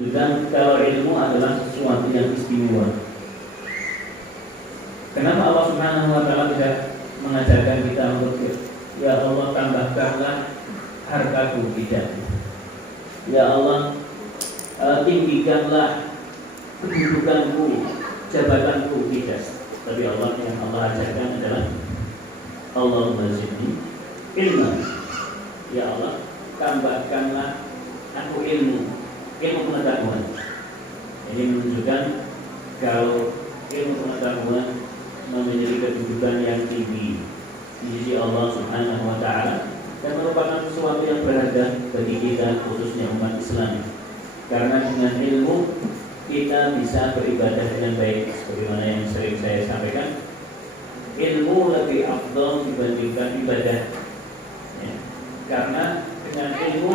Dan kalau ilmu adalah sesuatu yang istimewa. Kenapa Allah Subhanahu wa Ta'ala tidak mengajarkan kita untuk ya Allah tambahkanlah hartaku, tidak. Ya Allah tinggikanlah kedudukanku, jabatanku, tidak. Tapi Allah yang Allah ajarkan adalah Allahumma zidni ilma. Ya Allah tambahkanlah aku ilmu pengetahuan. Ini menunjukkan kalau ilmu pengetahuan memiliki kedudukan yang tinggi di sisi Allah Subhanahu wa Ta'ala dan merupakan sesuatu yang berharga bagi kita, khususnya umat Islam. Karena dengan ilmu kita bisa beribadah dengan baik, sebagaimana yang sering saya sampaikan. Ilmu lebih afdal dibandingkan ibadah, ya. Karena dengan ilmu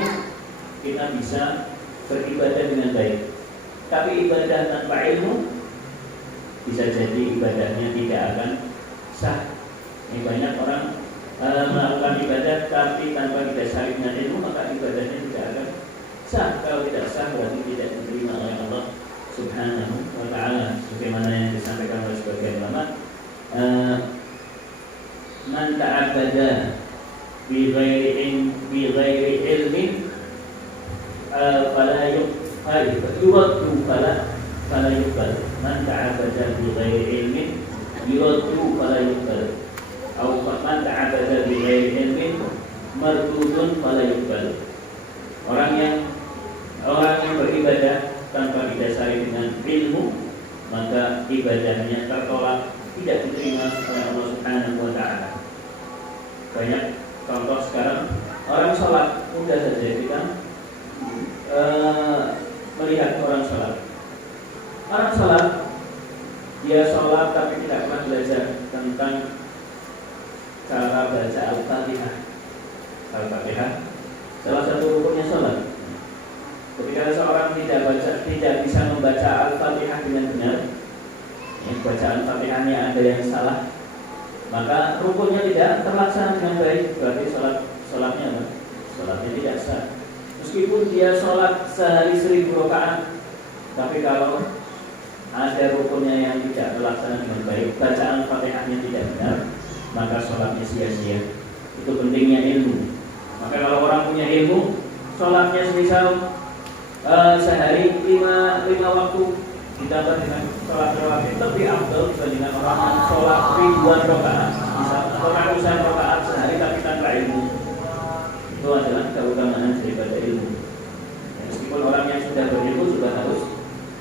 kita bisa beribadah dengan baik. Tapi ibadah tanpa ilmu bisa jadi ibadahnya tidak akan sah. Ini banyak orang melakukan ibadah tapi tanpa didasari dengan ilmu, maka ibadahnya tidak akan sah. Kalau tidak sah berarti tidak diterima oleh Allah Subhanahu wa Ta'ala. Sebagaimana yang disampaikan oleh sebagian ulama, man ta'abbada bi ghairi ilmin fala yuraddu fala yuqbal. Man ta'abbada bi ghairi ilmin yuraddu fala yuqbal. Atau man ta'abbada bi ghairi ilmin mardudun fala yuqbal. Orang yang beribadah tanpa didasari dengan ilmu, maka ibadahnya tertolak, tidak diterima oleh Allah Subhanahu wa Ta'ala. Banyak contoh sekarang orang sholat, mudah saja kita melihat orang sholat. Orang sholat, dia sholat tapi tidak pernah belajar tentang cara baca Al-Fatihah. Al-Fatihah salah satu rukunnya sholat. Ketika seorang tidak bisa membaca Al-Fatihah dengan benar, ya, bacaan Fatihahnya ada yang salah, maka rukunnya tidak terlaksana dengan baik. Berarti sholatnya tidak sah. Meskipun dia sholat sehari 1000 rakaat, tapi kalau ada rukunnya yang tidak terlaksana dengan baik, bacaan Fatihahnya tidak benar, maka sholatnya sia-sia. Itu pentingnya ilmu. Maka kalau orang punya ilmu, sholatnya semisal sehari 5 waktu ditambah dengan sholat rawatib lebih afdal dibandingkan orang yang sholat ribuan rakaat, atau ratusan rakaat sehari tapi tanpa ilmu. Itu adalah keutamaan daripada ilmu. Meskipun orang yang sudah berilmu juga harus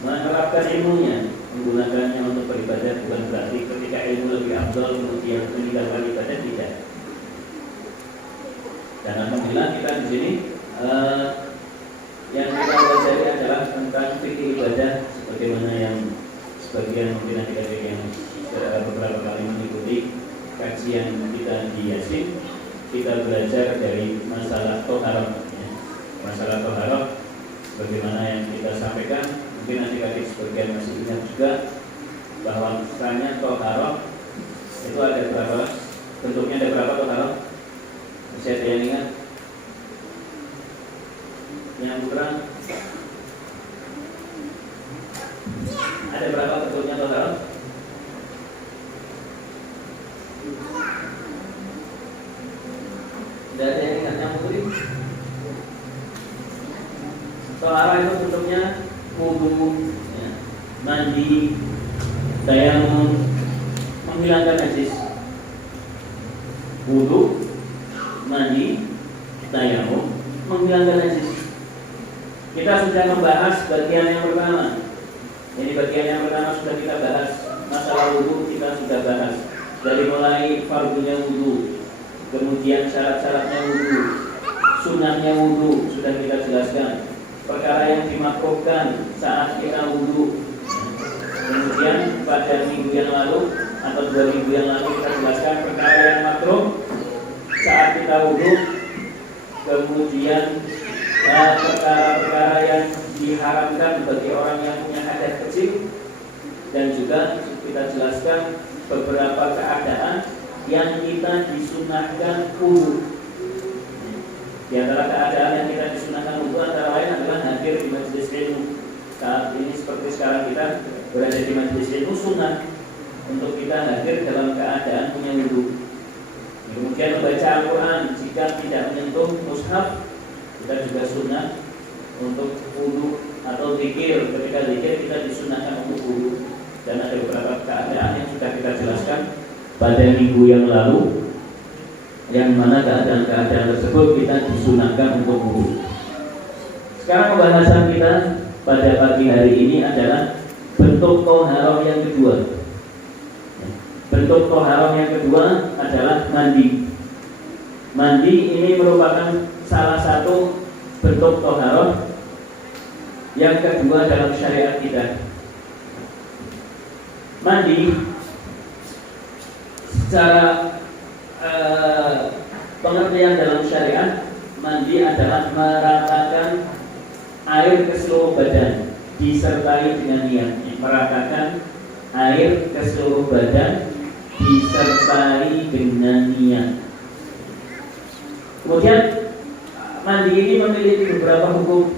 menerapkan ilmunya, menggunakannya untuk beribadah. Bukan berarti ketika ilmu lebih afdal kemudian meninggalkan ibadah, tidak. Dan alhamdulillah kita di sini yang kita pelajari adalah tentang fikih ibadah, sebagaimana yang sebagian mungkin adik-adik yang beberapa kali mengikuti kajian kita di Yasin. Kita belajar dari masalah toharoh, ya. Masalah toharoh, bagaimana yang kita sampaikan, mungkin adik-adik sebagian masih ingat juga bahwa misalnya toharoh itu ada berapa bentuknya, ada berapa toharoh? Masih ada yang ingat? Yang kurang? Ada berapa bentuknya toharoh? Tidak ada yang ingat yang mungkin? Toharoh itu bentuknya wudu, ya, mandi, tayamum, menghilangkan najis. Wudu, mandi, tayamum, menghilangkan najis. Kita sudah membahas bagian yang pertama. Jadi bagian yang pertama sudah kita bahas. Masalah wudu kita sudah bahas. Dari mulai fardunya wudu, kemudian syarat-syaratnya wudu, sunnahnya wudu sudah kita jelaskan. Perkara yang dimakruhkan saat kita wudu. Kemudian pada minggu yang lalu atau 2 minggu yang lalu kita jelaskan perkara yang makruh saat kita wudu. Kemudian perkara-perkara yang diharamkan bagi orang yang punya hadas kecil, dan juga kita jelaskan beberapa keadaan yang kita disunahkan wudu. Di antara keadaan yang kita disunahkan wudu antara lain adalah hadir di majelis ilmu. sekarang kita berada di majelis ilmu sunnah untuk kita hadir dalam keadaan punya wudu. Kemudian membaca Al-Quran jika tidak menyentuh mushaf, kita juga sunnah untuk wudu atau zikir. Ketika zikir kita disunahkan untuk wudu. Dan ada beberapa keadaan yang sudah kita jelaskan pada minggu yang lalu, yang mana keadaan-keadaan tersebut kita disunahkan untuk wudu. Sekarang pembahasan kita pada pagi hari ini adalah bentuk toharoh yang kedua. Bentuk toharoh yang kedua adalah mandi. Mandi ini merupakan salah satu bentuk toharoh yang kedua dalam syariat kita. Mandi secara pengertian dalam syariat, mandi adalah meratakan air ke seluruh badan disertai dengan niat. Meratakan air ke seluruh badan disertai dengan niat. Kemudian mandi ini memiliki beberapa hukum.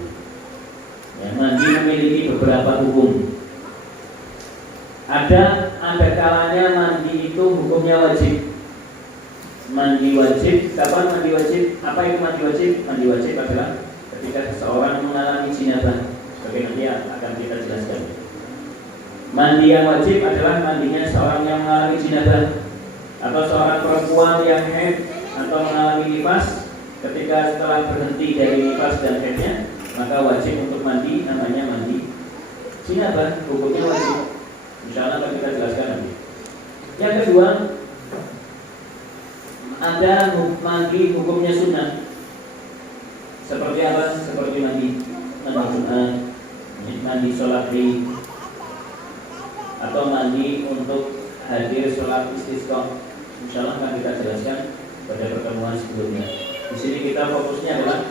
Mandi memiliki beberapa hukum. Ada kalanya mandi itu hukumnya wajib. Mandi wajib. Kapan mandi wajib? Apa itu mandi wajib? Mandi wajib adalah ketika seseorang mengalami jinabah. Sebagai nanti akan kita jelaskan. Mandi yang wajib adalah mandinya seorang yang mengalami jinabah atau seorang perempuan yang haid atau mengalami nifas. Ketika setelah berhenti dari nifas dan haidnya, maka wajib untuk mandi, namanya mandi jinabah, hukumnya wajib. Insyaallah akan kita jelaskan nanti. Yang kedua, ada mandi hukumnya sunnah. Seperti apa? Seperti mandi Jumat, mandi sholat Id, atau mandi untuk hadir sholat istisqa. Insyaallah akan kita jelaskan pada pertemuan sebelumnya. Di sini kita fokusnya adalah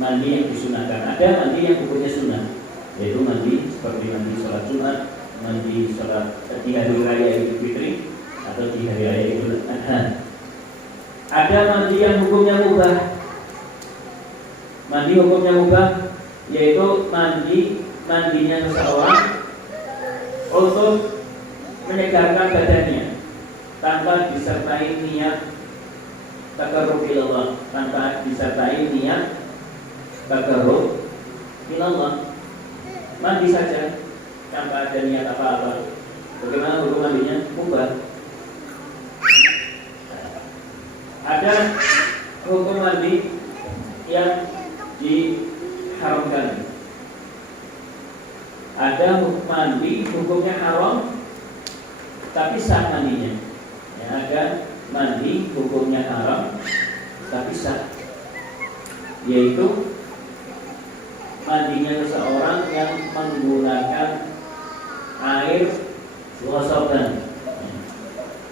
mandi yang disunahkan. Ada mandi yang hukumnya sunnah, yaitu mandi seperti mandi sholat Jumat, mandi sholat di hari raya Idul Fitri atau di hari raya Idul Adha. Ada mandi yang hukumnya mubah. Mandi hukumnya mubah yaitu mandinya seseorang untuk menyegarkan badannya tanpa disertai niat taqarrub ilallah, tanpa disertai niat taqarrub ilallah. Mandi saja tanpa ada niat apa-apa. Bagaimana hukum mandinya? Mubah. Ada hukum mandi yang diharamkan. Ada hukum mandi hukumnya haram tapi sah mandinya. Ada mandi hukumnya haram tapi sah, yaitu mandinya seseorang yang menggunakan air ghosoban.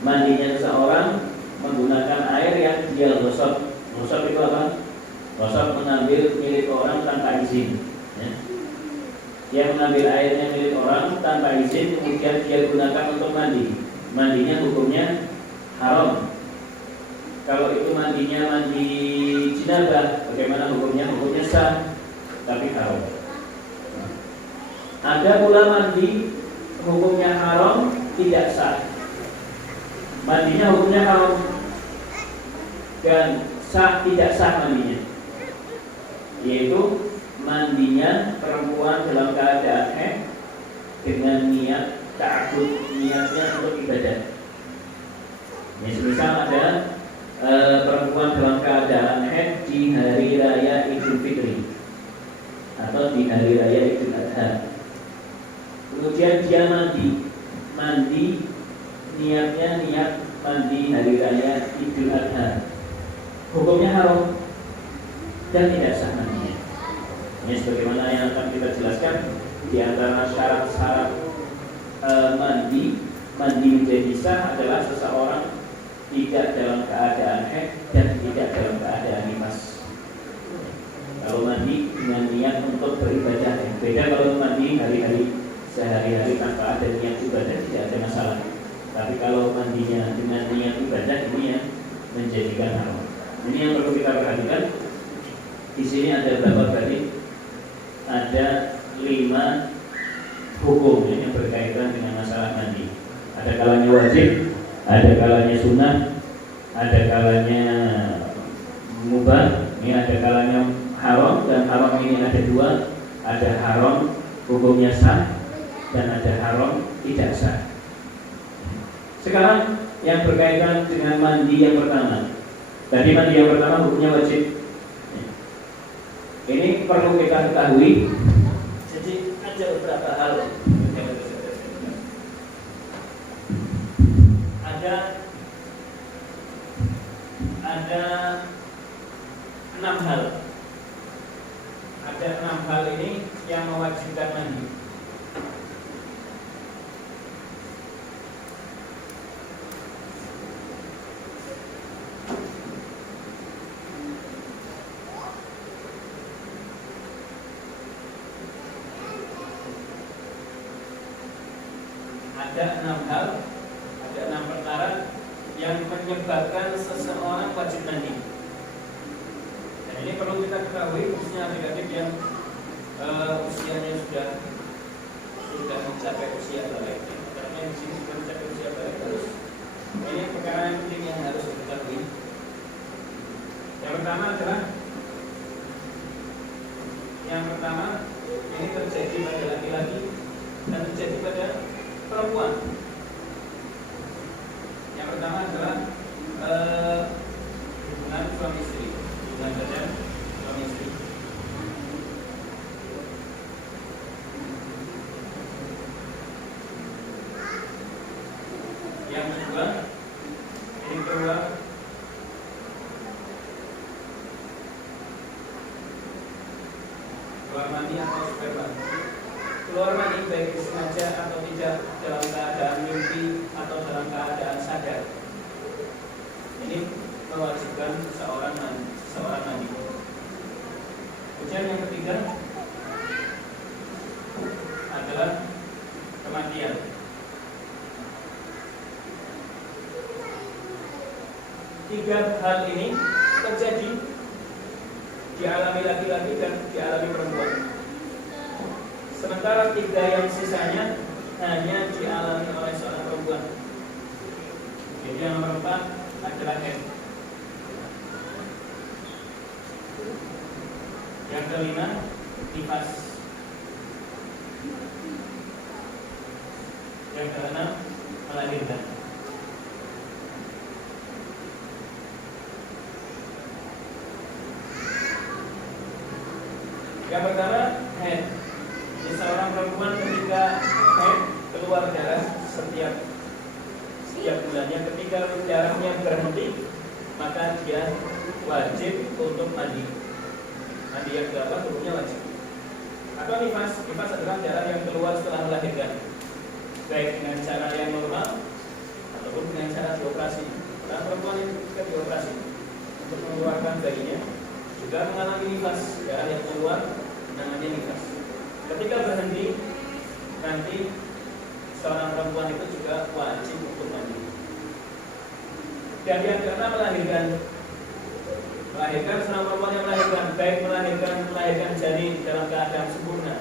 Mandinya seseorang menggunakan air yang dia gosok. Gosok itu apa? Gosok mengambil milik orang tanpa izin. Dia mengambil airnya milik orang tanpa izin, kemudian dia gunakan untuk mandi. Mandinya hukumnya haram. Kalau itu mandinya mandi jinabah, bagaimana hukumnya? Hukumnya sah, tapi haram. Ada pula mandi hukumnya haram, tidak sah. Mandinya hukumnya haram dan sah, tidak sah mandinya, yaitu mandinya perempuan dalam keadaan haid dengan niat ta'abbud, niatnya untuk ibadah. Misal ada perempuan dalam keadaan haid di hari raya Idul Fitri atau di hari raya Idul Adha. Kemudian dia mandi niatnya niat mandi hari raya Idul Adha. Hukumnya haram dan tidak sah mandinya. Ini sebagaimana yang akan kita jelaskan, di antara syarat-syarat mandi menjadi sah adalah seseorang tidak dalam keadaan haid dan tidak dalam keadaan nifas. Kalau mandi dengan niat untuk beribadah, beda kalau mandi hari-hari sehari-hari tanpa ada niat ibadah, tidak ada masalah. Tapi kalau mandinya dengan niat ibadah, ini yang menjadikan haram. Ini yang perlu kita perhatikan. Di sini ada berapa kali? Ada 5 5 hukum yang berkaitan dengan masalah mandi. Ada kalanya wajib, ada kalanya sunnah, ada kalanya mubah, ini ada kalanya haram, dan haram ini ada 2, ada haram hukumnya sah dan ada haram tidak sah. Sekarang yang berkaitan dengan mandi yang pertama. Tadi mandi yang pertama hukumnya wajib. Ini perlu kita ketahui. Jadi ada beberapa hal. Ada 6 hal. Ada 6 hal ini yang mewajibkan mandi. Ada 6 hal, ada 6 perkara yang menyebabkan seseorang wajib mandi. Dan ini perlu kita ketahui, khususnya adik-adik yang usianya sudah mencapai usia balik. Karena di sini sudah mencapai usia balik, terus ini perkara yang penting yang harus kita ketahui. Yang pertama ini terjadi pada laki-laki dan terjadi pada perempuan. Yang pertama adalah hubungan suami istri, hubungan badan suami istri. Yang kedua, ini keluar mandi atau sperma. Keluar mandi baik disengaja atau tidak, dalam keadaan mimpi atau dalam keadaan sadar, ini mewajibkan seseorang mandi. Kemudian yang ketiga adalah kematian. Tiga hal ini terjadi dialami laki-laki dan dialami perempuan. Sementara 3 yang sisanya hanya dialami oleh seorang perempuan. Jadi yang nomor 4 adalah haid. Yang kelima nifas. Yang keenam melahirkan. Yang pertama haid. Jadi seorang perempuan ketika haid keluar darah setiap bulannya, ketika darahnya berhenti maka dia wajib untuk mandi. Mandi yang berapa hukumnya wajib. Atau nifas adalah darah yang keluar setelah melahirkan, baik dengan cara yang normal ataupun dengan cara dioperasi. Karena perempuan yang ketika dioperasi untuk mengeluarkan bayinya juga mengalami nifas, darah yang keluar namanya nifas. Ketika berhenti, nanti seorang perempuan itu juga wajib untuk mandi. Dan yang keenam melahirkan seorang perempuan yang melahirkan, baik melahirkan janin dalam keadaan sempurna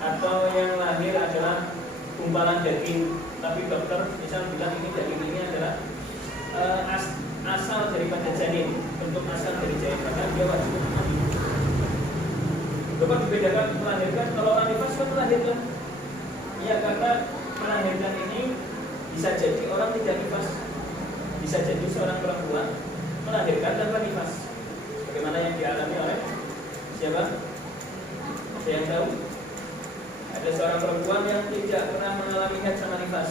atau yang lahir adalah gumpalan daging, tapi dokter misal bilang ini daging ini adalah asal daripada janin, bentuk asal dari janin, maka dia wajib untuk mandi. Dapat dibedakan melahirkan, kalau orang nifas kan melahirkan. Ya, karena melahirkan ini bisa jadi orang tidak nifas, bisa jadi seorang perempuan melahirkan tanpa nifas, bagaimana yang dialami oleh siapa? Ada yang tahu? Ada seorang perempuan yang tidak pernah mengalami haid sama nifas.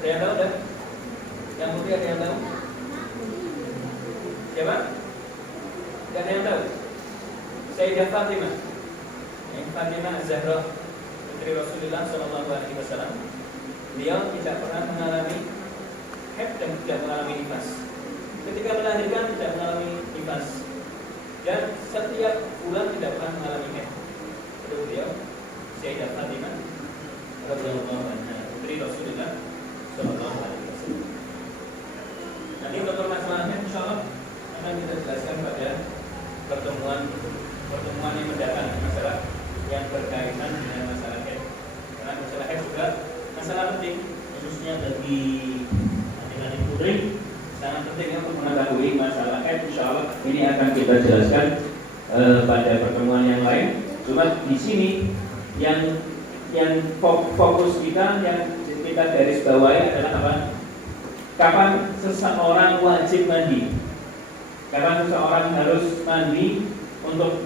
Ada yang tahu kan? Yang putih ada yang tahu? Siapa? Tidak ada yang tahu? Sayyidah Fatimah, Fatimah Az-Zahra, putri Rasulullah SAW. Beliau tidak pernah mengalami haid dan tidak mengalami nifas. Ketika melahirkan tidak mengalami nifas, dan setiap bulan tidak pernah mengalami haid. Itu beliau Sayyidah Fatimah radhiyallahu anha, putri Rasulullah SAW. Nanti untuk masalahnya insyaallah akan kita jelaskan pada pertemuan yang mendatang masalah yang berkaitan dengan masalah haid. Karena masalah haid juga masalah penting, khususnya bagi adik-adik murid sangat penting untuk mengetahui masalah haid. Insyaallah ini akan kita jelaskan pada pertemuan yang lain. Cuma di sini yang fokus kita, yang kita garis bawahi adalah apa? Kapan seseorang wajib mandi? Kapan seseorang harus mandi untuk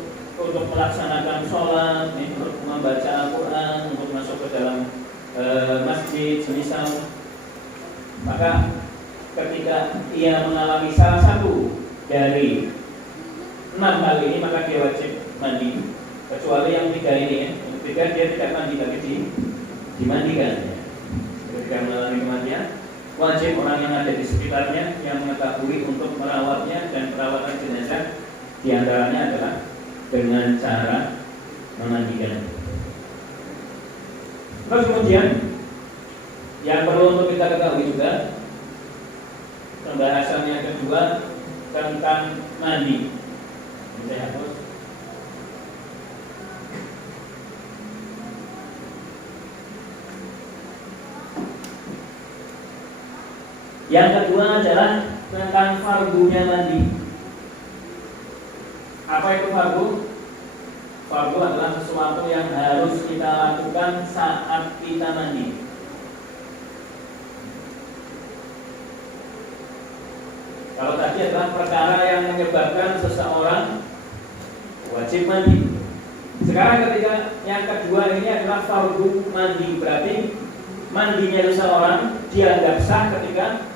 melaksanakan sholat, untuk membaca Al-Quran, untuk masuk ke dalam masjid, semisal. Maka ketika ia mengalami salah satu dari 6 hal ini, maka dia wajib mandi. Kecuali yang 3 ini ya. Yang 3 dia tidak mandi, tapi dimandikan ya. Ketika mengalami kematian, wajib orang yang ada di sekitarnya yang mengetahui untuk merawatnya, dan perawatan jenazah diantaranya adalah dengan cara memandikan. Terus kemudian yang perlu untuk kita ketahui juga, pembahasan yang kedua tentang mandi. Saya hapus. Yang kedua adalah tentang fardunya mandi. Apa itu fardu? Fardu adalah sesuatu yang harus kita lakukan saat kita mandi. Kalau tadi adalah perkara yang menyebabkan seseorang wajib mandi. Sekarang ketika yang kedua ini adalah fardu mandi, berarti mandinya seseorang dianggap sah ketika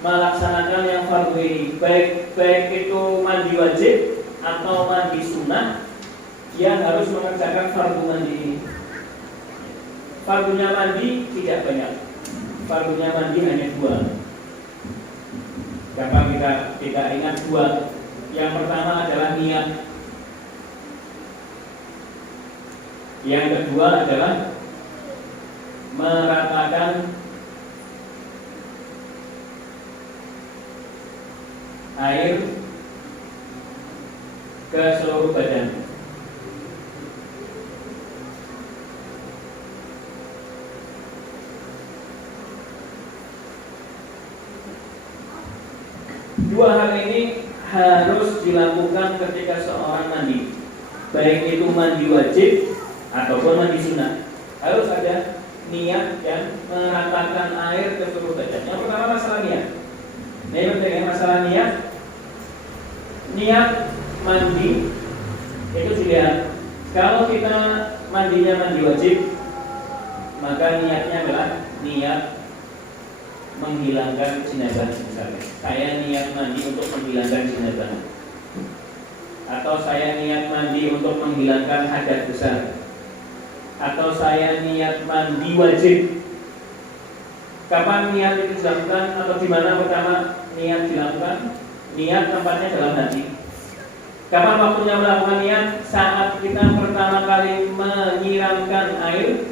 melaksanakan yang fardu ini, baik itu mandi wajib atau mandi sunnah, dia harus mengerjakan fardu mandi ini. Fardunya mandi tidak banyak, fardunya mandi hanya 2. Gampang kita ingat 2. Yang pertama adalah niat. Yang kedua adalah meratakan air ke seluruh badan. Dua hal ini harus dilakukan ketika seorang mandi, baik itu mandi wajib ataupun mandi sunnah. Harus ada niat dan meratakan air ke seluruh badan. Yang pertama masalah niat. Ini penting, masalah niat. Niat mandi itu dilihat. Kalau kita mandinya mandi wajib, maka niatnya adalah niat menghilangkan jenazah misalnya. Saya niat mandi untuk menghilangkan jenazah, atau saya niat mandi untuk menghilangkan hadas besar, atau saya niat mandi wajib. Kapan niat itu dilakukan atau di mana pertama niat dilakukan? Niat tempatnya dalam hati. Kapan waktunya melakukan niat? Saat kita pertama kali menyiramkan air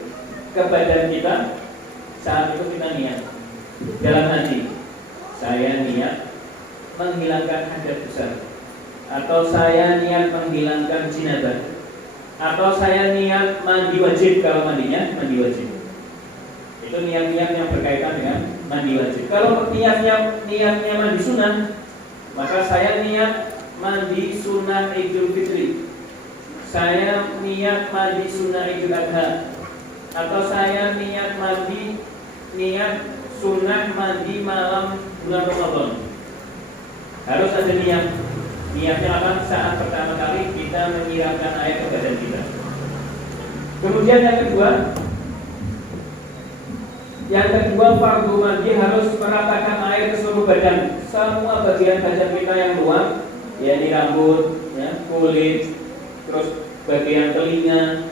ke badan kita, saat itu kita niat dalam hati. Saya niat menghilangkan hadas besar, atau saya niat menghilangkan jenazah, atau saya niat mandi wajib. Kalau mandinya mandi wajib, itu niat-niat yang berkaitan dengan mandi wajib. Kalau niatnya mandi sunnah, maka saya niat mandi sunnah Idul Fitri, saya niat mandi sunnah Idul Adha, atau saya niat sunnah mandi malam bulan Ramadan. Harus ada niat. Niatnya apa? Saat pertama kali kita menyiramkan air ke badan kita. Kemudian yang kedua fardu mandi harus meratakan air ke seluruh badan. Semua bagian badan kita yang luar, yakni rambut, ya, kulit, terus bagian telinga,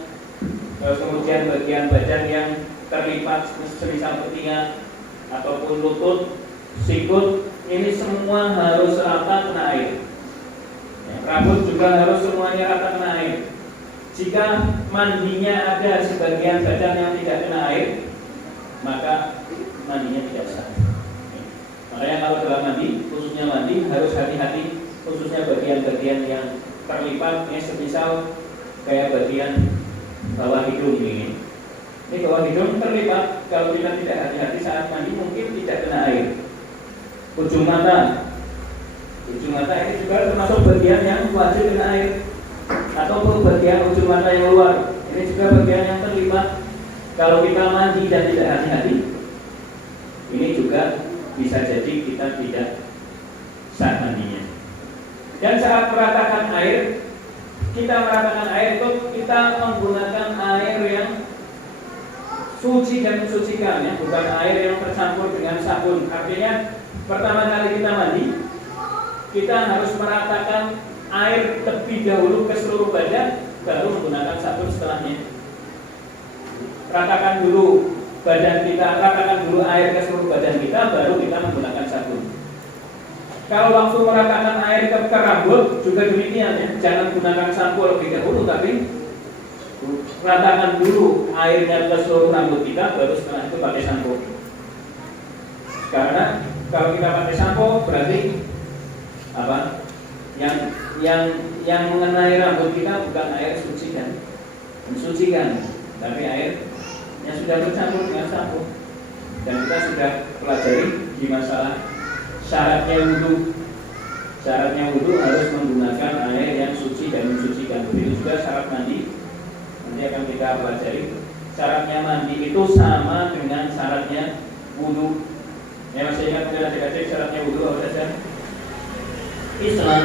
terus kemudian bagian badan yang terlipat semisal telinga ataupun lutut, sikut, ini semua harus rata kena air. Ya, rambut juga harus semuanya rata kena air. Jika mandinya ada sebagian badan yang tidak kena air, maka mandinya tidak sah. Makanya kalau dalam mandi, khususnya mandi, harus hati-hati, khususnya bagian-bagian yang terlipat, semisal kayak bagian bawah hidung ini. Ini bawah hidung terlibat kalau kita tidak hati-hati saat mandi mungkin tidak kena air. Ujung mata ini juga termasuk bagian yang wajib kena air. Ataupun bagian ujung mata yang luar, ini juga bagian yang terlibat. Kalau kita mandi dan tidak hati-hati, ini juga bisa jadi kita tidak sah mandinya. Dan saat meratakan air, kita meratakan air itu kita menggunakan air yang suci dan mensucikan, ya, bukan air yang tercampur dengan sabun. Artinya pertama kali kita mandi, kita harus meratakan air terlebih dahulu ke seluruh badan, baru menggunakan sabun setelahnya. Ratakan dulu badan kita, ratakan dulu air ke seluruh badan kita, baru kita menggunakan sabun. Kalau langsung meratakan air ke rambut juga demikian, ya. Jangan gunakan sampo lebih dahulu, tapi ratakan dulu airnya ke seluruh rambut kita, baru setelah itu pakai sampo. Karena kalau kita pakai sampo berarti apa? Yang mengenai rambut kita bukan air suci kan, mensucikan, tapi air yang sudah bercampur dengan sampo. Dan kita sudah pelajari di masalah syaratnya wudu. Syaratnya wudu harus menggunakan air yang suci dan mensucikan. Begitu juga syarat mandi. Nanti akan kita pelajari. Syaratnya mandi itu sama dengan syaratnya wudu. Ya, masih ingat mungkin adik-adik syaratnya wudu apa saja? Islam,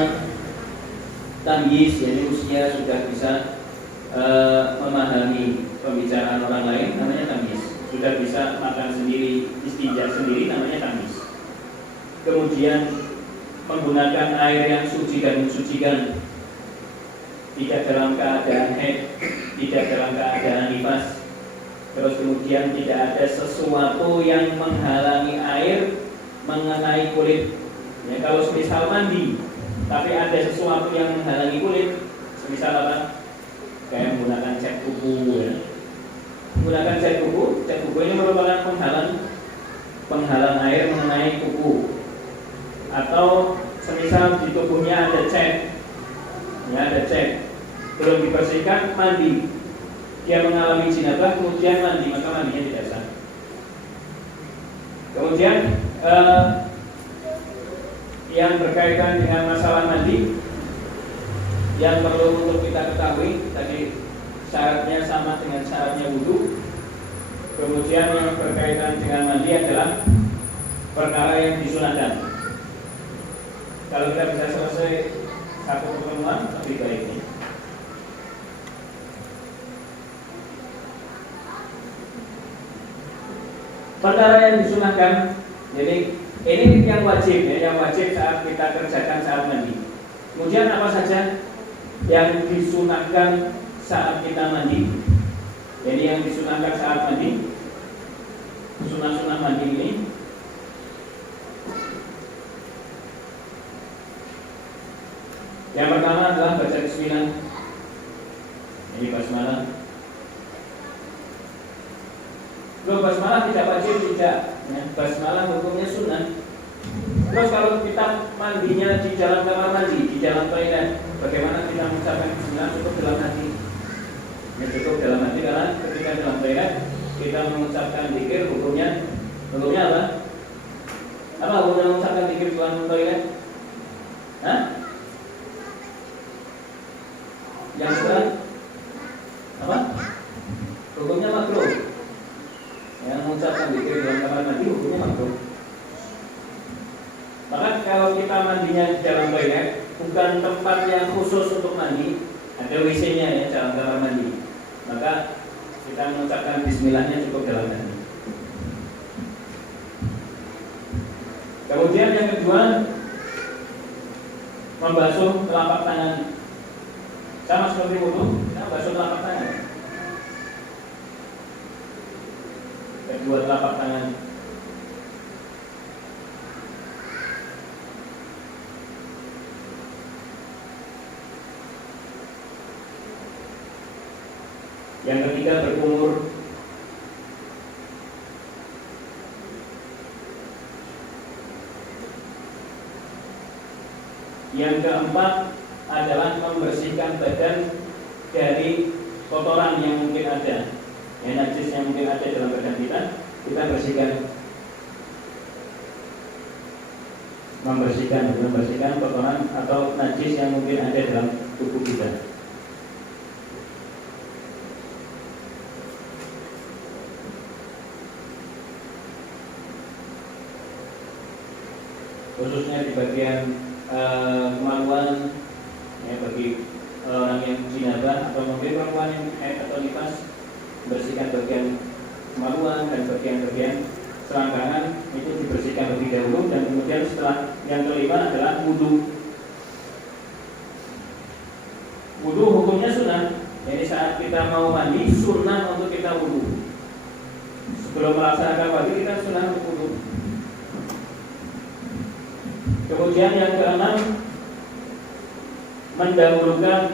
tamyiz, jadi usia sudah bisa memahami pembicaraan orang lain, namanya tamyiz. Sudah bisa makan sendiri, istinja sendiri, namanya tamyiz. Kemudian menggunakan air yang suci dan mensucikan, tidak dalam keadaan haid, tidak dalam keadaan nifas. Terus kemudian tidak ada sesuatu yang menghalangi air mengenai kulit. Ya, kalau semisal mandi, tapi ada sesuatu yang menghalangi kulit, semisal apa? Kayak menggunakan cat kuku, ya. Menggunakan cat kuku ini merupakan penghalang air mengenai kuku. Atau semisal di tubuhnya ada cat, ya ada cat, belum dibersihkan, mandi, dia mengalami jinabah, kemudian mandi, maka mandinya tidak sah. Kemudian yang berkaitan dengan masalah mandi, yang perlu untuk kita ketahui tadi syaratnya sama dengan syaratnya wudu. Kemudian yang berkaitan dengan mandi adalah perkara yang disunahkan. Kalau kita bisa selesai satu pertemuan lebih baik. Perkara yang disunahkan, jadi ini yang wajib, ya, yang wajib saat kita kerjakan saat mandi. Kemudian apa saja yang disunahkan saat kita mandi? Jadi yang disunahkan saat mandi, sunah-sunah mandi ini. Yang pertama adalah baca bismillah. Ini basmalah. Loh, basmalah tidak wajib, tidak. Ya, basmalah hukumnya sunnah. Terus kalau kita mandinya di dalam kamar mandi, di dalam toilet, bagaimana kita mengucapkan bismillah? Cukup dalam hati. Ya, cukup dalam hati, karena ketika dalam toilet kita mengucapkan zikir, hukumnya apa? Apa hukumnya mengucapkan zikir dalam toilet? Hah? Yang kedua apa? Hukumnya makruh. Yang mengucapkan zikir dalam kamar mandi hukumnya makruh. Maka kalau kita mandinya di dalam toilet, bukan tempat yang khusus untuk mandi, ada WC-nya ya dalam kamar mandi, maka kita mengucapkan bismillahnya cukup dalam hati. Kemudian yang kedua, membasuh telapak tangan. Sama seperti wudu, kita basuh telapak tangan. Kedua telapak tangan. Yang ketiga, berkumur. Yang keempat adalah membersihkan badan dari kotoran yang mungkin ada, najis yang mungkin ada dalam badan kita bersihkan, membersihkan kotoran atau najis yang mungkin ada dalam tubuh kita. Khususnya di bagian kemaluan, ya, bagi orang yang jinabah atau mungkin perempuan yang haid atau nifas, bersihkan bagian kemaluan dan bagian-bagian selangkangan itu dibersihkan lebih dahulu, dan kemudian setelah yang kelima adalah wudu. Wudu hukumnya sunnah. Jadi saat kita mau mandi sunnah untuk kita wudu. Sebelum melaksanakan wajib kita sunnah untuk wudu. Kemudian yang keenam, mendahulukan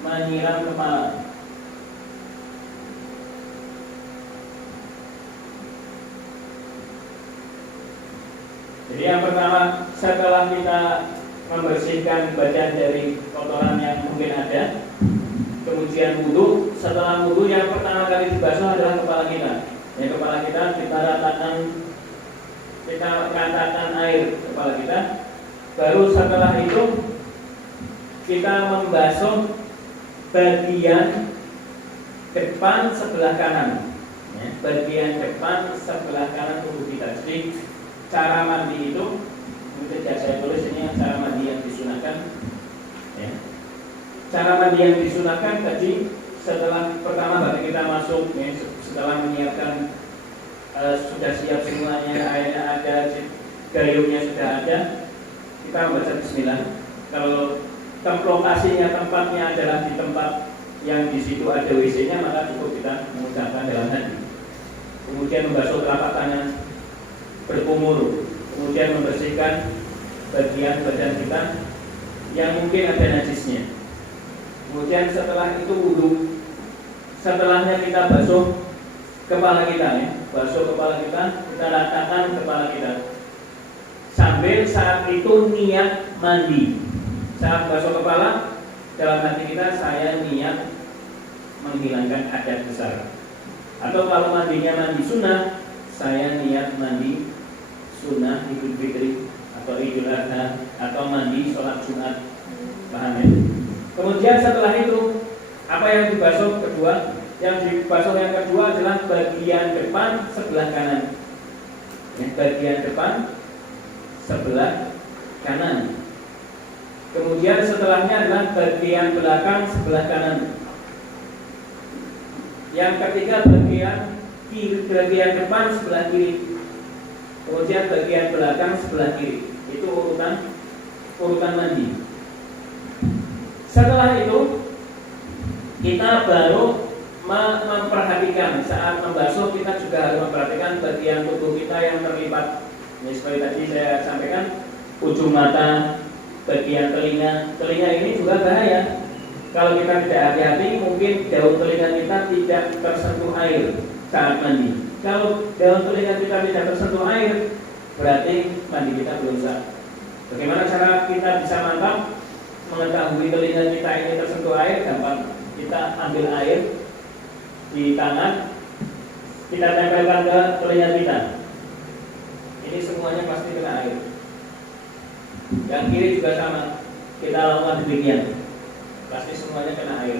menyiram kepala. Jadi yang pertama, setelah kita membersihkan badan dari kotoran yang mungkin ada, kemudian wudu. Setelah wudu yang pertama kali dibasuh adalah kepala kita. Ya, kepala kita ratakan air kepala kita. Baru setelah itu kita membasuh bagian depan sebelah kanan, ya, bagian depan sebelah kanan tubuh kita. Jadi cara mandi itu mungkin saya tulis ini cara mandi yang disunahkan, ya. Cara mandi yang disunahkan tadi setelah pertama kali kita masuk, ya, setelah menyiapkan sudah siap semuanya, airnya ada, gayungnya sudah ada, kita membaca bismillah. Kalau lokasinya tempatnya adalah di tempat yang di situ ada WC-nya, maka cukup kita mengucapkan dalam hati. Kemudian membasuh telapak tangan, berkumur, kemudian membersihkan bagian badan kita yang mungkin ada najisnya. Kemudian setelah itu wudu. Setelahnya kita basuh kepala kita, ya. Basuh kepala kita ratakan kepala kita. Sambil saat itu niat mandi. Saat basuh kepala, dalam hati kita saya niat menghilangkan hadas besar. Atau kalau mandinya mandi sunnah, saya niat mandi sunnah Idul Fitri atau Idul Adha atau mandi sholat Jumat. Paham, ya? Kemudian setelah itu apa yang dibasuh kedua? Yang dibasuh yang kedua adalah bagian depan sebelah kanan, ya, bagian depan sebelah kanan. Kemudian setelahnya adalah bagian belakang sebelah kanan. Yang ketiga bagian kiri, bagian depan sebelah kiri. Kemudian bagian belakang sebelah kiri. Itu urutan mandi. Setelah itu kita baru memperhatikan saat membasuh, kita juga harus memperhatikan bagian tubuh kita yang terlipat. Ini seperti tadi saya sampaikan, ujung mata, bagian telinga. Telinga ini juga bahaya. Kalau kita tidak hati-hati, mungkin daun telinga kita tidak tersentuh air saat mandi. Kalau daun telinga kita tidak tersentuh air, berarti mandi kita belum sah. Bagaimana cara kita bisa mantap mengetahui telinga kita ini tersentuh air? Gampang. Kita ambil air di tangan, kita tempelkan ke telinga kita. Ini semuanya pasti kena air. Yang kiri juga sama. Kita lakukan demikian. Pasti semuanya kena air.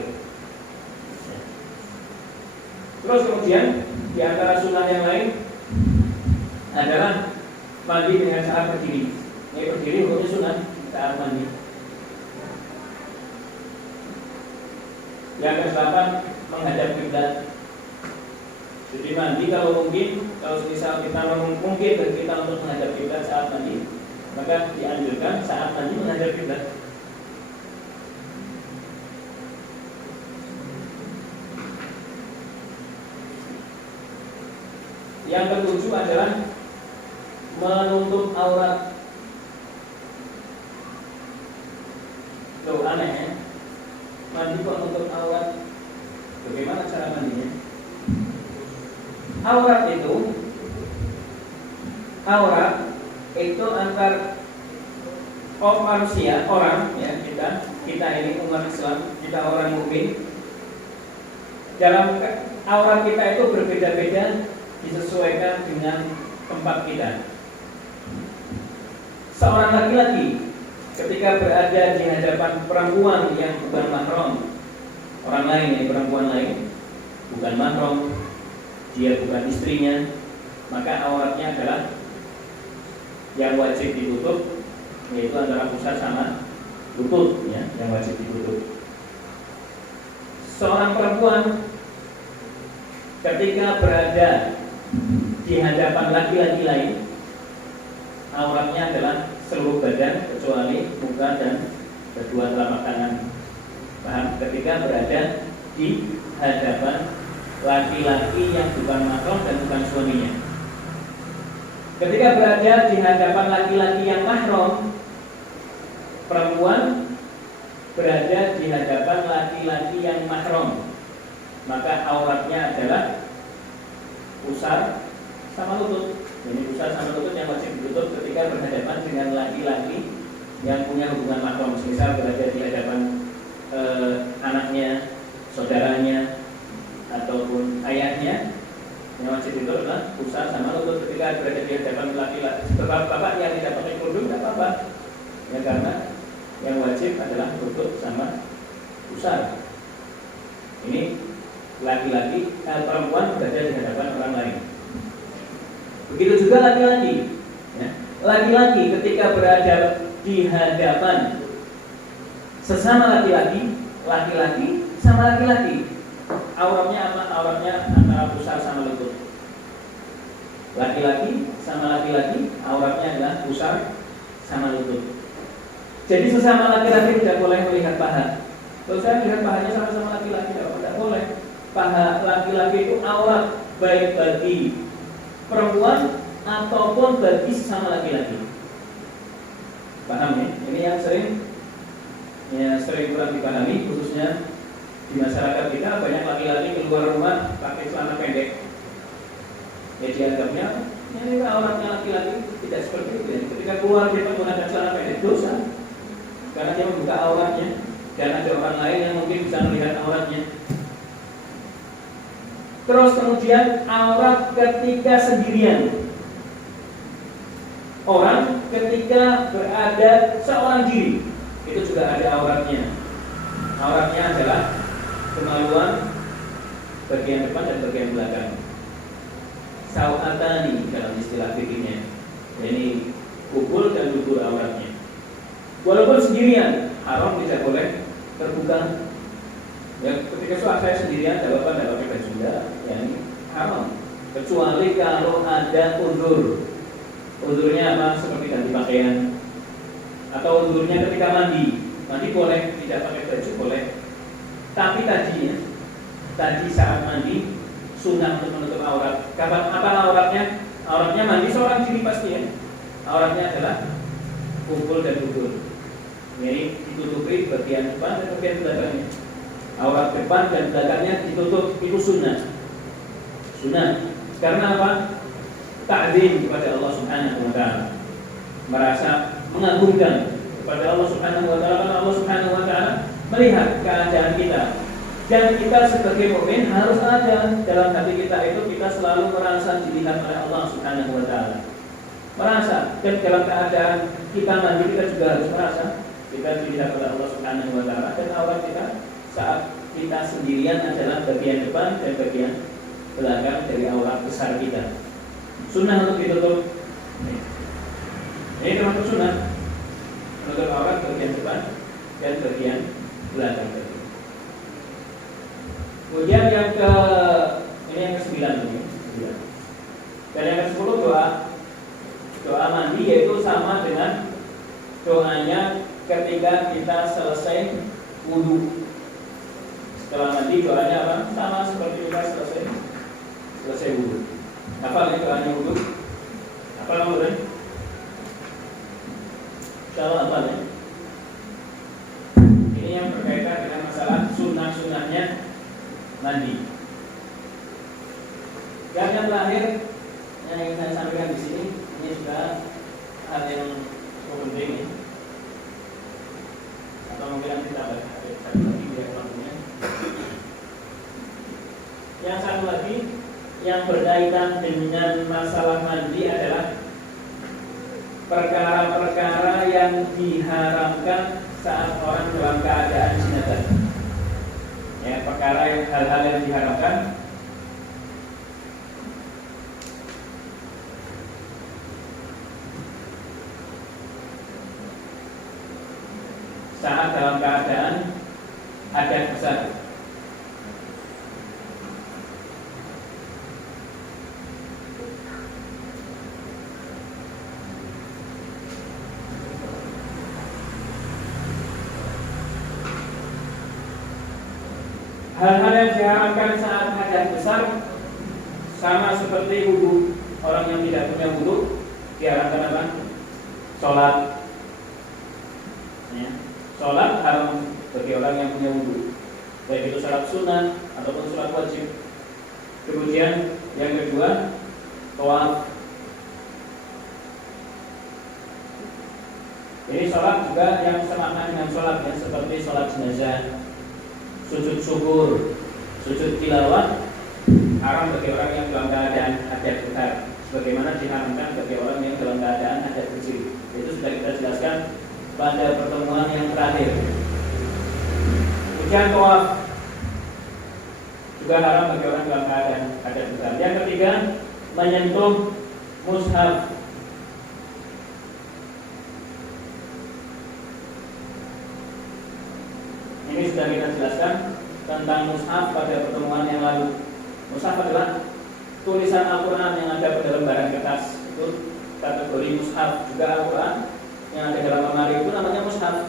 Terus kemudian di antara sunnah yang lain adalah mandi dengan cara berdiri. Ini berdiri hukumnya sunnah saat mandi. Yang ke-8 menghadap kiblat. Jadi mandi kalau mungkin, kalau misal kita mungkin bagi kita untuk menghadap kiblat saat mandi, maka dianjurkan saat mandi menghadap kiblat. Yang ke-7 adalah menutup aurat. Tuh aneh, ya? Mandi kok nutup aurat? Bagaimana cara mandinya? Aurat itu antar manusia, orang ya, kita ini umat Islam, kita orang mukmin, dalam aurat kita itu berbeda-beda disesuaikan dengan tempat kita. Seorang laki-laki ketika berada di hadapan perempuan yang bukan mahram, orang lain, yang perempuan lain, bukan mahram, dia bukan istrinya, maka auratnya adalah yang wajib ditutup, yaitu antara pusar sama lutut ya, yang wajib ditutup. Seorang perempuan ketika berada di hadapan laki-laki lain, auratnya adalah seluruh badan kecuali muka dan kedua telapak tangan. Paham? Ketika berada di hadapan laki-laki yang bukan mahram dan bukan suaminya. Ketika berada di hadapan laki-laki yang mahram, perempuan berada di hadapan laki-laki yang mahram, maka auratnya adalah pusar sama lutut. Jadi pusar sama lutut yang wajib ditutup ketika berhadapan dengan laki-laki yang punya hubungan mahram. Misal berada di hadapan anaknya, saudaranya, ataupun ayahnya, yang wajib ditutup adalah pusar sama lutut. Ketika berada di hadapan laki-laki, bapak yang tidak pakai kerudung tidak apa-apa, ya, karena yang wajib adalah tutup sama pusar. Ini laki-laki, perempuan berada di hadapan orang lain. Begitu juga laki-laki ya. Laki-laki ketika berada di hadapan sesama laki-laki, laki-laki sama laki-laki, auratnya apa? Auratnya antara pusar sama lutut. Laki-laki sama laki-laki, auratnya adalah pusar sama lutut. Jadi sesama laki-laki tidak boleh melihat paha. Kalau saya melihat pahanya sama-sama laki-laki, tidak boleh. Paha laki-laki itu aurat baik bagi perempuan ataupun bagi sesama laki-laki. Paham ya? Ini yang sering kurang dipahami, khususnya di masyarakat kita. Banyak laki-laki keluar rumah pakai celana pendek. Ya dianggapnya ini auratnya laki-laki, tidak seperti itu ya. Ketika keluar dia menggunakan celana pendek, dosa, karena dia membuka auratnya dan ada orang lain yang mungkin bisa melihat auratnya. Terus kemudian aurat ketika sendirian. Orang ketika berada seorang diri, itu juga ada auratnya. Auratnya adalah kemaluan bagian depan dan bagian belakang. Sawatani dalam istilah fikihnya. Ini kubul dan dubur auratnya. Walaupun sendirian, haram, tidak boleh terbuka. Ya, ketika saya sendirian, tidak pakai baju, ya ini haram. Kecuali kalau ada uzur. Uzurnya apa? Seperti ganti pakaian, atau uzurnya ketika mandi. Mandi boleh, tidak pakai baju boleh. Tapi tadi saat mandi sunnah untuk menutup aurat. Kapan? Apa auratnya? Auratnya mandi seorang diri pasti ya. Auratnya adalah kumpul dan dubur. Jadi ditutupi bagian depan dan bagian belakangnya. Aurat depan dan belakangnya ditutup, itu sunnah. Karena apa? Ta'zim kepada Allah Subhanahu wa taala. Merasa mengagungkan kepada Allah Subhanahu wa taala, karena Allah Subhanahu wa taala melihat keadaan kita. Dan kita sebagai mukmin harus ada dalam hati kita itu, kita selalu merasa dilihat oleh Allah Subhanahu wa taala. Merasa, dan dalam keadaan kita mandi kita juga harus merasa kita dilihat oleh Allah Subhanahu wa taala. Dan aurat kita saat kita sendirian adalah bagian depan dan bagian belakang dari aurat besar kita. Sunnah untuk ditutup. Ini termasuk sunnah, menutup aurat bagian depan dan bagian belakang. Kemudian yang ke-9 ini. Dan yang ke-10 doa mandi, yaitu sama dengan doanya ketika kita selesai wudu. Setelah mandi doanya apa? Sama seperti kita selesai wudu. Apa itu doanya wudu? Apa namanya? Insyaallah apa ya? Ini yang berkaitan dengan masalah sunnah-sunnahnya mandi. Yang terakhir yang ingin saya sampaikan di sini, ini sudah hal yang cukup penting ini. Atau mungkin kita bahas satu lagi biar waktunya. Yang satu lagi yang berkaitan dengan masalah mandi adalah perkara-perkara yang diharamkan saat orang dalam keadaan jinabah. Ya, perkara yang hal-hal yang diharamkan saat dalam keadaan hadas besar. Hal-hal yang diharamkan saat hadas besar sama seperti wudu. Orang yang tidak punya wudu diharamkan apa? Sholat. Ya. Sholat haram bagi orang yang punya wudu, baik itu sholat sunnah ataupun sholat wajib. Kemudian yang kedua, tawaf. Ini sholat juga yang sama dengan sholat, ya, seperti sholat jenazah, sujud syukur, sujud tilawah haram bagi orang yang dalam keadaan hadas besar, sebagaimana diharamkan bagi orang yang dalam keadaan hadas kecil. Itu sudah kita jelaskan pada pertemuan yang terakhir. Kemudian tawaf juga haram bagi orang dalam keadaan hadas besar. Yang ketiga, menyentuh mushaf. Ini sudah kita jelaskan tentang mushaf pada pertemuan yang lalu. Mushaf adalah tulisan Al-Quran yang ada pada lembaran kertas. Itu kategori mushaf. Juga Al-Quran yang ada dalam lemari itu namanya mushaf.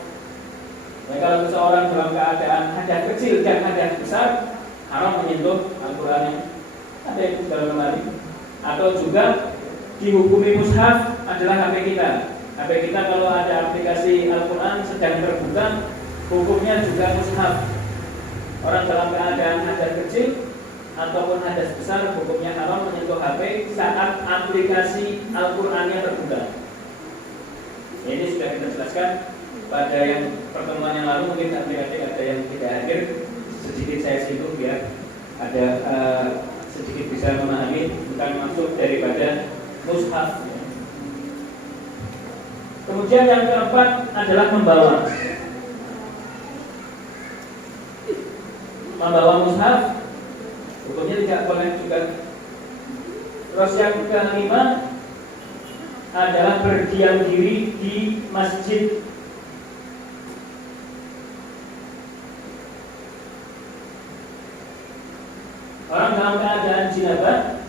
Nah, kalau seseorang dalam keadaan hadas kecil dan hadas besar, haram menyentuh Al-Quran yang ada itu dalam lemari. Atau juga dihukumi mushaf adalah HP kita. HP kita kalau ada aplikasi Al-Quran sedang terbuka, hukumnya juga mushaf. Orang dalam keadaan hadas kecil ataupun hadas besar, hukumnya haram menyentuh HP saat aplikasi Al-Qurannya terbuka. Ini sudah kita jelaskan pada yang pertemuan yang lalu. Mungkin adik-adik ada yang tidak hadir, sedikit saya singgung biar ada sedikit bisa memahami bukan maksud daripada mushaf. Kemudian yang keempat adalah membawa mushaf, hukumnya tidak boleh juga. Terus yang kelima adalah berdiam diri di masjid. Orang dalam keadaan jinabah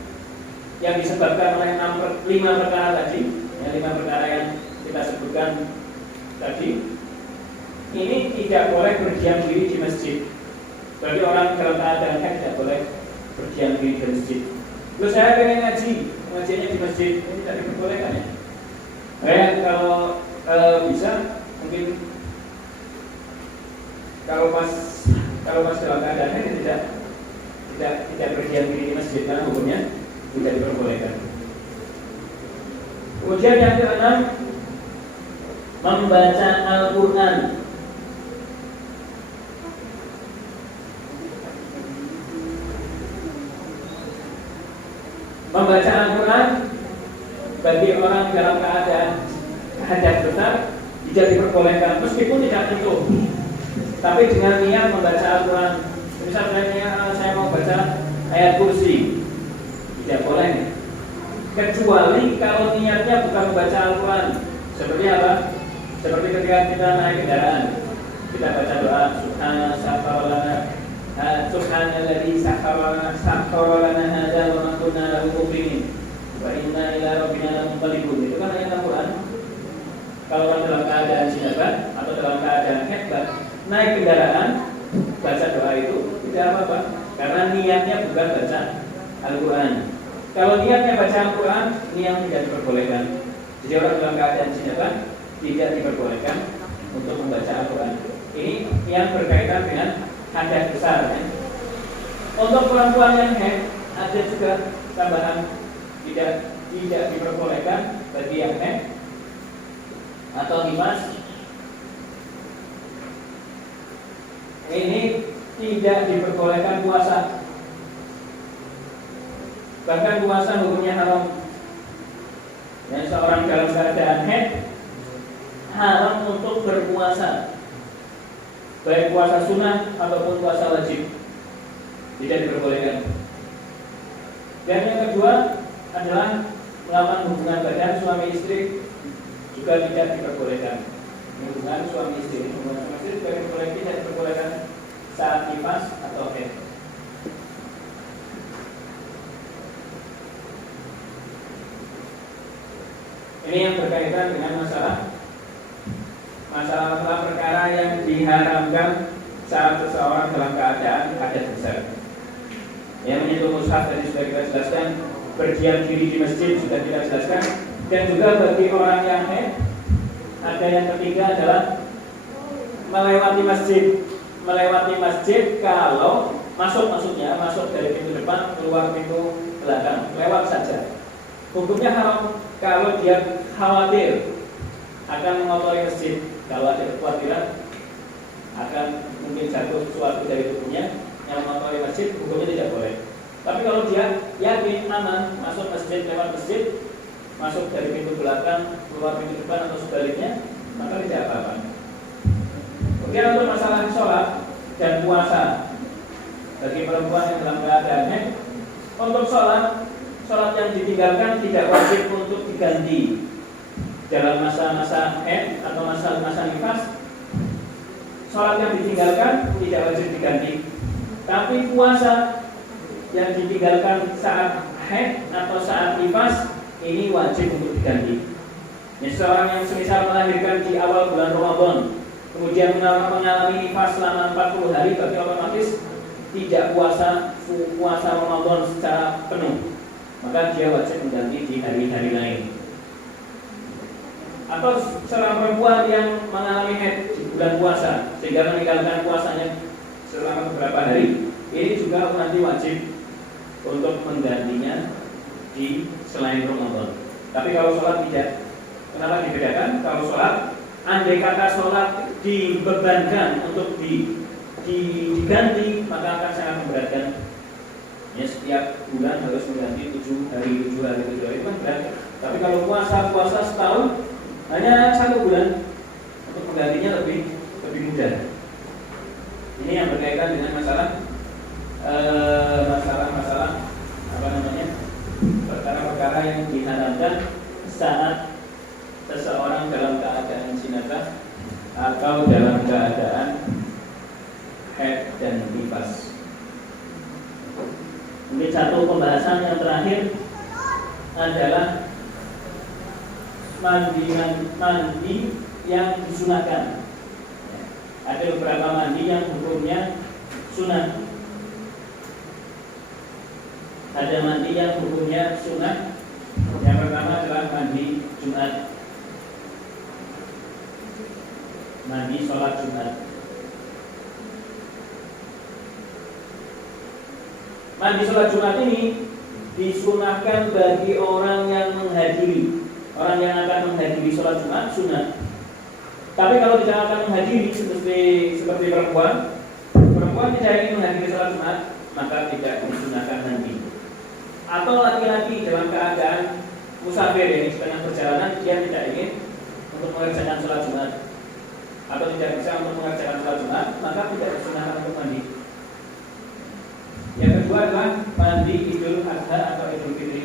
yang disebabkan oleh 5 perkara tadi, ya, 5 perkara yang kita sebutkan tadi, ini tidak boleh berdiam diri di masjid. Bagi orang dalam keadaan tidak boleh berdiam diri di masjid. Terus saya pengen ngajinya di masjid, ini tidak diperbolehkan, ya. Kalau bisa mungkin kalau pas dalam keadaannya tidak berdiam diri di masjid, karena hukumnya tidak diperbolehkan. Kemudian yang keenam, membaca Al-Quran. Membaca Al-Quran bagi orang dalam keadaan hadas besar tidak diperbolehkan, meskipun tidak tentu. Tapi dengan niat membaca Al-Quran, misalnya saya mau baca ayat kursi, tidak boleh. Kecuali kalau niatnya bukan membaca Al-Quran. Seperti apa? Seperti ketika kita naik kendaraan, kita baca doa Subhanalladzi sakhkhara lana hadza wa ma kunna lahu muqrinin wa inna ila rabbina lamunqalibun. Itu kan ayat Al-Quran. Kalau orang dalam keadaan jinabah atau dalam keadaan haid naik kendaraan, baca doa itu tidak apa-apa, karena niatnya bukan baca Al-Quran. Kalau niatnya baca Al-Quran, niat tidak diperbolehkan. Jadi orang dalam keadaan jinabah tidak diperbolehkan untuk membaca Al-Quran. Ini yang berkaitan dengan hadas besar, ya. Untuk perempuan yang haid ada juga tambahan, tidak diperbolehkan bagi yang haid atau nifas, ini tidak diperbolehkan puasa. Bahkan puasa hukumnya haram. Yang seorang dalam keadaan haid haram untuk berpuasa, baik puasa sunnah ataupun puasa wajib, tidak diperbolehkan. Dan yang kedua adalah melakukan hubungan badan suami istri juga tidak diperbolehkan. Hubungan suami istri juga tidak diperbolehkan saat nifas atau haid. Ini yang berkaitan dengan masalah perkara yang diharamkan saat seseorang dalam keadaan hadas besar. Yang menyentuh mushaf tadi sudah kita jelaskan, berdiam diri di masjid sudah kita jelaskan, dan juga bagi orang yang haid ada yang ketiga adalah melewati masjid. Melewati masjid kalau masuk dari pintu depan keluar pintu belakang, lewat saja. Hukumnya haram kalau dia khawatir akan mengotori masjid, kalau ada kekhawatiran akan mungkin jatuh sesuatu dari tubuhnya yang mengotori masjid, hukumnya tidak boleh. Tapi kalau dia yakin aman masuk masjid, lewat masjid, masuk dari pintu belakang keluar pintu depan atau sebaliknya, maka tidak apa-apa. Kemudian untuk masalah sholat dan puasa bagi perempuan yang dalam keadaan haid, untuk sholat yang ditinggalkan tidak wajib untuk diganti dalam masa-masa haid atau masa-masa nifas. Sholat yang ditinggalkan tidak wajib diganti. Tapi puasa yang ditinggalkan saat haid atau saat nifas ini wajib untuk diganti. Seorang yang semisal melahirkan di awal bulan Ramadan, kemudian mengalami nifas selama 40 hari, berarti otomatis tidak puasa Ramadan secara penuh, maka dia wajib mengganti di hari-hari lain. Atau seorang perempuan yang mengalami haid di bulan puasa sehingga meninggalkan puasanya selama beberapa hari, ini juga nanti wajib untuk menggantinya di selain Ramadan. Tapi kalau sholat tidak. Kenapa dibedakan? Kalau sholat, andai kata sholat dibebankan untuk diganti, maka akan sangat memberatkan. Ya, setiap bulan harus mengganti 7 hari itu kan berat. Tapi kalau puasa setahun hanya 1 bulan, untuk menggantinya lebih mudah. Ini yang berkaitan dengan masalah perkara-perkara yang diharamkan saat seseorang dalam keadaan jinazah atau dalam keadaan haid dan nifas. Mungkin satu pembahasan yang terakhir adalah mandi yang disunahkan. Ada beberapa mandi yang hukumnya sunah. Ada mandi yang hukumnya sunah. Yang pertama adalah mandi Jumat, mandi sholat Jumat. Mandi sholat Jumat ini disunahkan bagi orang yang menghadiri, orang yang akan menghadiri sholat Jumat sunah. Tapi kalau tidak akan menghadiri seperti perempuan tidak ingin menghadiri sholat Jumat, maka tidak disunahkan mandi. Atau laki-laki dalam keadaan musafir, yang sedang perjalanan, dia tidak ingin untuk mengerjakan sholat Jumat atau tidak bisa untuk mengerjakan sholat Jumat, maka tidak disunahkan untuk mandi. Yang kedua adalah mandi Idul Adha atau Idul Fitri.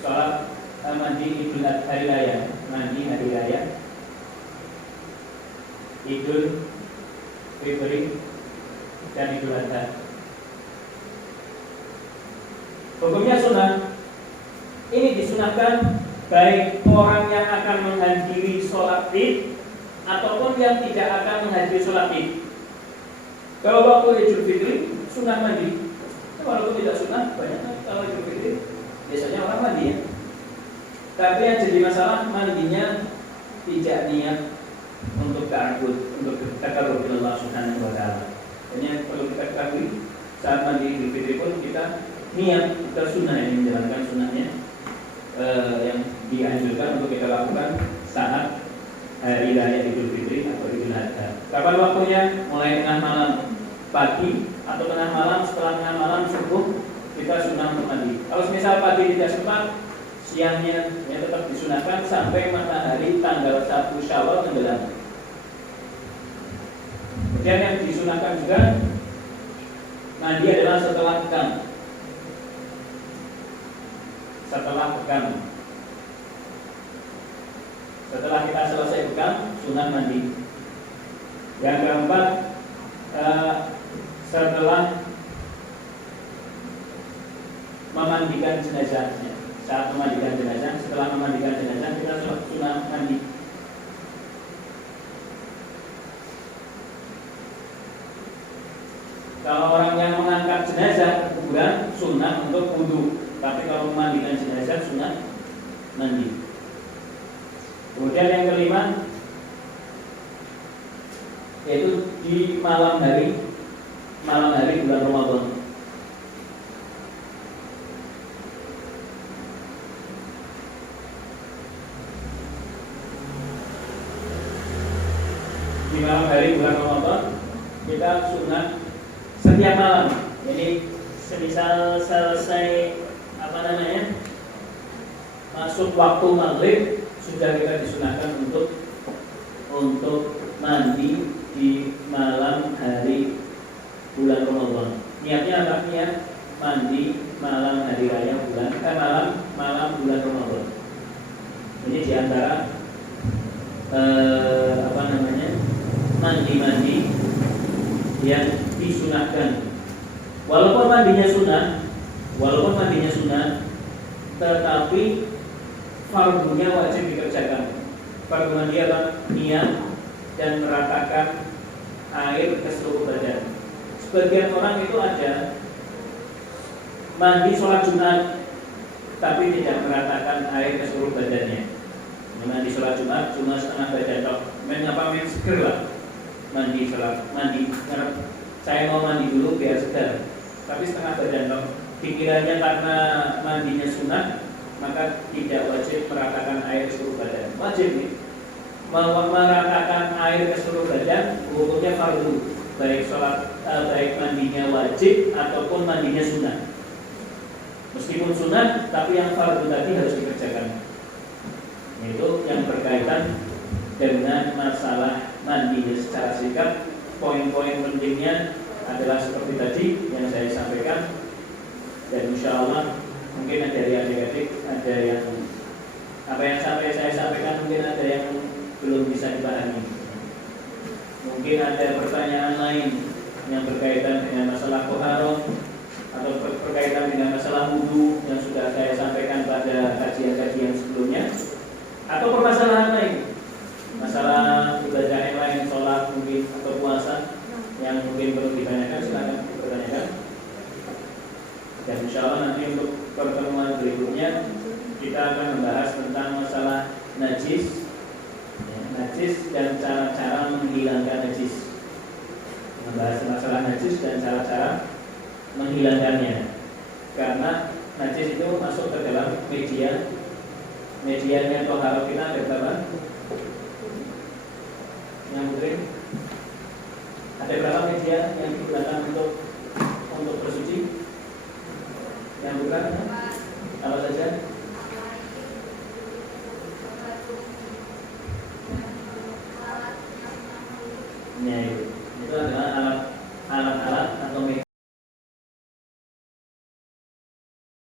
Sholat mandi Idul Hari Raya, mandi hari raya Idul Fitri dan Idul Adha. Hukumnya sunnah. Ini disunahkan baik orang yang akan menghadiri sholat Id ataupun yang tidak akan menghadiri sholat Id. Kalau waktu Idul Fitri sunnah mandi. Walaupun tidak sunnah, banyak kalau Idul Fitri biasanya orang mandi ya. Tapi yang jadi masalah mandinya tidak niat untuk ta'abbud, untuk takarrub ila Allah Subhanahu wa taala. Ini perlu kita ketahui, saat mandi Idul Fitri pun kita niat, kita sunnah, yang menjalankan sunnahnya yang dianjurkan untuk kita lakukan saat hari raya Idul Fitri atau Idul Adha. Kapan waktunya? Mulai tengah malam pagi atau tengah malam, setelah tengah malam subuh kita sunah untuk mandi. Kalau misal pagi tidak sempat, siangnya ya tetap disunahkan sampai matahari tanggal 1 Syawal tenggelam. Kemudian yang disunahkan juga mandi adalah setelah bekam. Setelah bekam. Setelah kita selesai bekam, sunah mandi. Yang keempat, setelah memandikan jenazahnya. Saat memandikan jenazah, setelah memandikan jenazah kita sunah mandi. Kalau orang yang mengangkat jenazah ke kuburan, sunah untuk wudu. Tapi kalau memandikan jenazah, sunah mandi. Kemudian yang kelima, yaitu di malam hari bulan Ramadan. Di malam hari bulan Ramadan kita sunah setiap malam. Jadi semisal selesai masuk waktu maghrib, sudah kita disunahkan untuk mandi di malam hari bulan Ramadan. Niatnya apa? Niat mandi malam hari raya malam bulan Ramadan. Ini diantara mandi yang disunahkan. Walaupun mandinya sunah, tetapi fardunya wajib dikerjakan. Fardu mandi apa? Niat dan meratakan air ke seluruh badan. Sebagian orang itu ada mandi sholat Jumat tapi tidak meratakan air ke seluruh badannya. Mandi sholat Jumat cuma setengah badan tok. Main seger lah. Mandi. Karena saya mau mandi dulu biar segar. Tapi setengah badan tok. Pikirannya karena mandinya sunat, maka tidak wajib meratakan air ke seluruh badan. Wajib nih. Meratakan air ke seluruh badan hukumnya fardu, baik mandinya wajib ataupun mandinya sunat. Meskipun sunat, tapi yang fardu tadi harus dikerjakan. Itu yang berkaitan dengan masalah mandinya secara singkat. Poin-poin pentingnya adalah seperti tadi yang saya sampaikan, dan insya Allah mungkin ada dari adik-adik ada yang apa yang saya sampaikan mungkin ada yang belum bisa dipahami. Mungkin ada pertanyaan lain yang berkaitan dengan masalah toharoh atau berkaitan dengan masalah wudu yang sudah saya sampaikan pada kajian-kajian sebelumnya, atau permasalahan lain, masalah ibadah yang lain, sholat mungkin atau puasa yang mungkin perlu ditanyakan, silakan dipertanyakan. Dan insya Allah nanti untuk pertemuan berikutnya kita akan membahas tentang masalah najis dan cara-cara menghilangkan najis. Membahas masalah najis dan cara-cara menghilangkannya. Karena najis itu masuk ke dalam medianya toharoh kita ada berapa? Yang mungkin ada berapa media yang digunakan untuk bersuci? Yang bukan apa saja? Ya, itu adalah